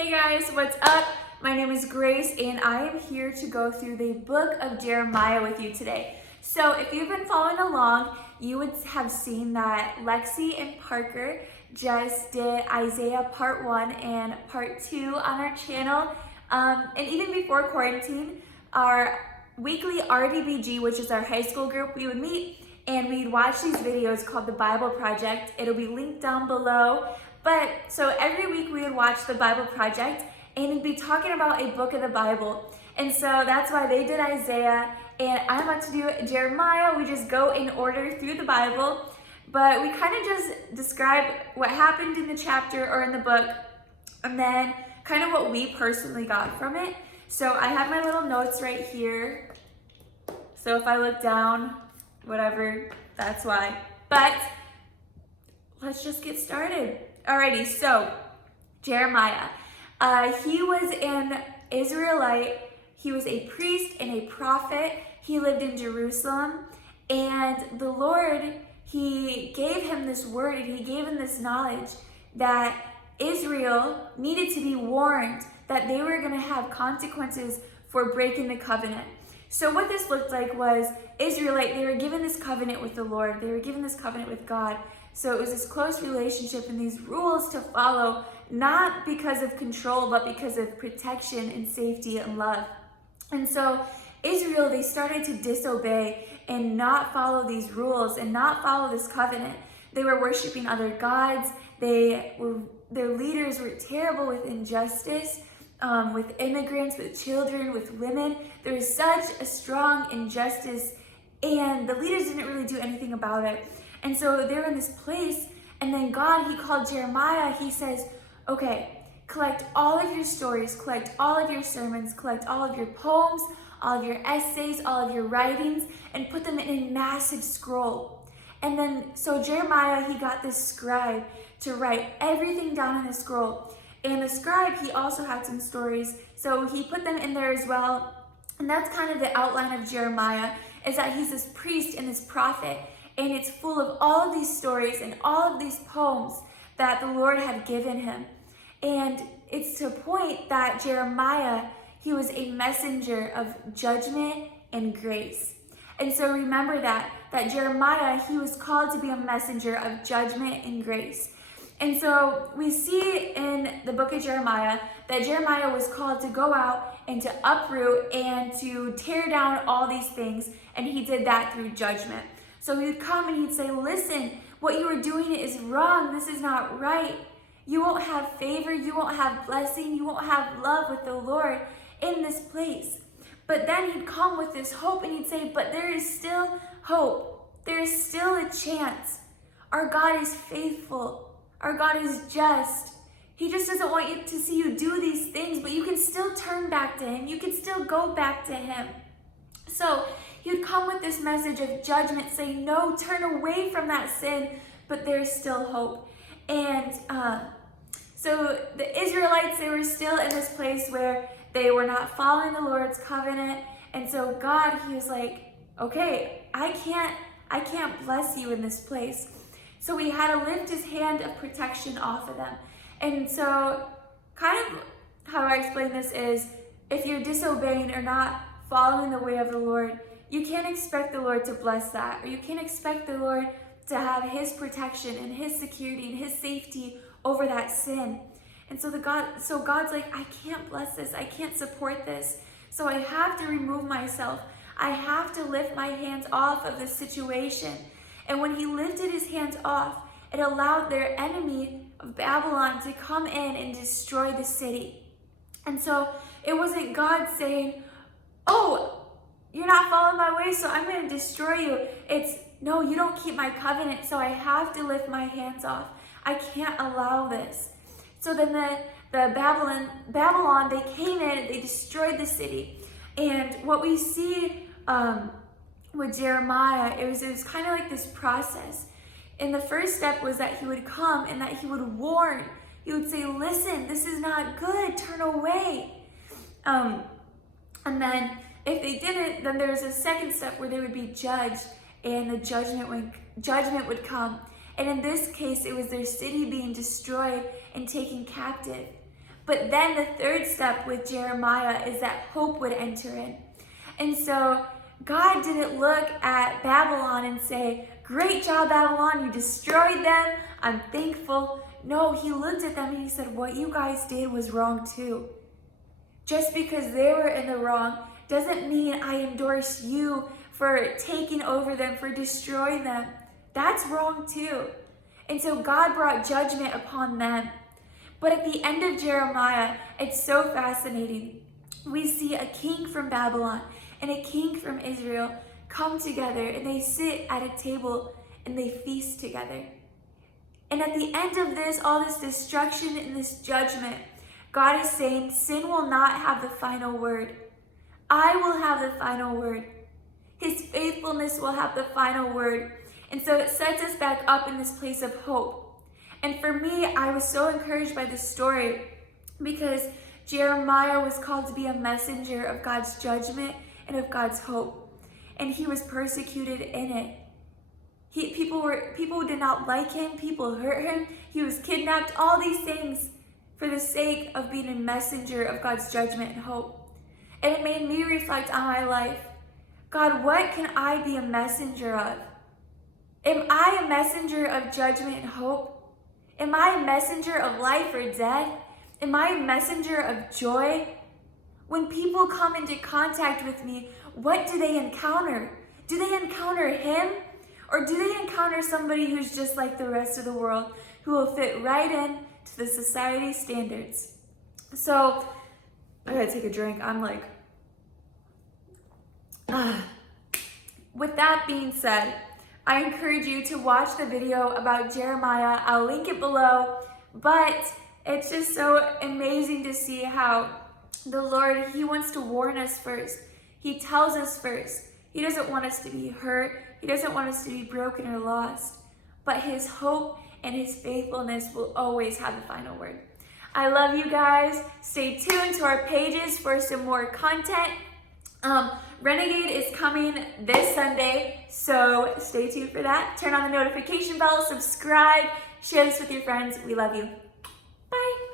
Hey guys, what's up? My name is Grace and I am here to go through the book of Jeremiah with you today. So if you've been following along, you would have seen that Lexi and Parker just did Isaiah part 1 and part 2 on our channel. And even before quarantine, our weekly RDBG, which is our high school group, we would meet and we'd watch these videos called the Bible Project. It'll be linked down below. But so every week we would watch the Bible Project and it'd be talking about a book of the Bible. And so that's why they did Isaiah and I'm about to do Jeremiah. We just go in order through the Bible, but we kind of just describe what happened in the chapter or in the book and then kind of what we personally got from it. So I have my little notes right here. So if I look down, whatever, that's why. But let's just get started. Alrighty, so Jeremiah, he was an Israelite, he was a priest and a prophet, he lived in Jerusalem, and the Lord, he gave him this word and he gave him this knowledge that Israel needed to be warned that they were going to have consequences for breaking the covenant. So what this looked like was Israelite, they were given this covenant with the Lord, they were given this covenant with God. So it was this close relationship and these rules to follow, not because of control, but because of protection and safety and love. And so Israel, they started to disobey and not follow these rules and not follow this covenant. They were worshiping other gods. Their leaders were terrible with injustice, with immigrants, with children, with women. There was such a strong injustice and the leaders didn't really do anything about it. And so they're in this place, and then God, he called Jeremiah, he says, okay, collect all of your stories, collect all of your sermons, collect all of your poems, all of your essays, all of your writings, and put them in a massive scroll. And then, so Jeremiah, he got this scribe to write everything down in a scroll. And the scribe, he also had some stories, so he put them in there as well. And that's kind of the outline of Jeremiah, is that he's this priest and this prophet. And it's full of all of these stories and all of these poems that the Lord had given him. And it's to a point that Jeremiah, he was a messenger of judgment and grace. And so remember that Jeremiah, he was called to be a messenger of judgment and grace. And so we see in the book of Jeremiah that Jeremiah was called to go out and to uproot and to tear down all these things. And he did that through judgment. So he'd come and he'd say, listen, what you are doing is wrong. This is not right. You won't have favor. You won't have blessing. You won't have love with the Lord in this place. But then he'd come with this hope and he'd say, but there is still hope. There is still a chance. Our God is faithful. Our God is just. He just doesn't want you to see you do these things, but you can still turn back to him. You can still go back to him. So he would come with this message of judgment, saying, no, turn away from that sin, but there's still hope. And so the Israelites, they were still in this place where they were not following the Lord's covenant. And so God, he was like, okay, I can't bless you in this place. So he had to lift his hand of protection off of them. And so kind of how I explain this is, if you're disobeying or not following the way of the Lord, you can't expect the Lord to bless that, or you can't expect the Lord to have his protection and his security and his safety over that sin. And so God's like, I can't bless this, I can't support this. So I have to remove myself. I have to lift my hands off of this situation. And when he lifted his hands off, it allowed their enemy of Babylon to come in and destroy the city. And so it wasn't God saying, oh, you're not following my way, so I'm going to destroy you. It's, no, you don't keep my covenant, so I have to lift my hands off. I can't allow this. So then the Babylon, they came in, they destroyed the city. And what we see with Jeremiah, it was kind of like this process. And the first step was that he would come and that he would warn. He would say, listen, this is not good, turn away. And then if they didn't, then there's a second step where they would be judged and the judgment would come. And in this case, it was their city being destroyed and taken captive. But then the third step with Jeremiah is that hope would enter in. And so God didn't look at Babylon and say, "Great job, Babylon, you destroyed them. I'm thankful." No, he looked at them and he said, "What you guys did was wrong too. Just because they were in the wrong doesn't mean I endorse you for taking over them, for destroying them. That's wrong too." And so God brought judgment upon them. But at the end of Jeremiah, it's so fascinating. We see a king from Babylon and a king from Israel come together, and they sit at a table and they feast together. And at the end of this, all this destruction and this judgment, God is saying, sin will not have the final word. I will have the final word. His faithfulness will have the final word. And so it sets us back up in this place of hope. And for me, I was so encouraged by this story because Jeremiah was called to be a messenger of God's judgment and of God's hope. And he was persecuted in it. People did not like him, people hurt him, he was kidnapped, all these things for the sake of being a messenger of God's judgment and hope. And it made me reflect on my life. God, what can I be a messenger of? Am I a messenger of judgment and hope? Am I a messenger of life or death? Am I a messenger of joy? When people come into contact with me, what do they encounter? Do they encounter him? Or do they encounter somebody who's just like the rest of the world, who will fit right in to the society standards? So, I gotta take a drink. I'm like, With that being said, I encourage you to watch the video about Jeremiah. I'll link it below, but it's just so amazing to see how the Lord, he wants to warn us first. He tells us first. He doesn't want us to be hurt. He doesn't want us to be broken or lost. But his hope and his faithfulness will always have the final word. I love you guys. Stay tuned to our pages for some more content. Renegade is coming this Sunday, so stay tuned for that. Turn on the notification bell, subscribe, share this with your friends. We love you. Bye.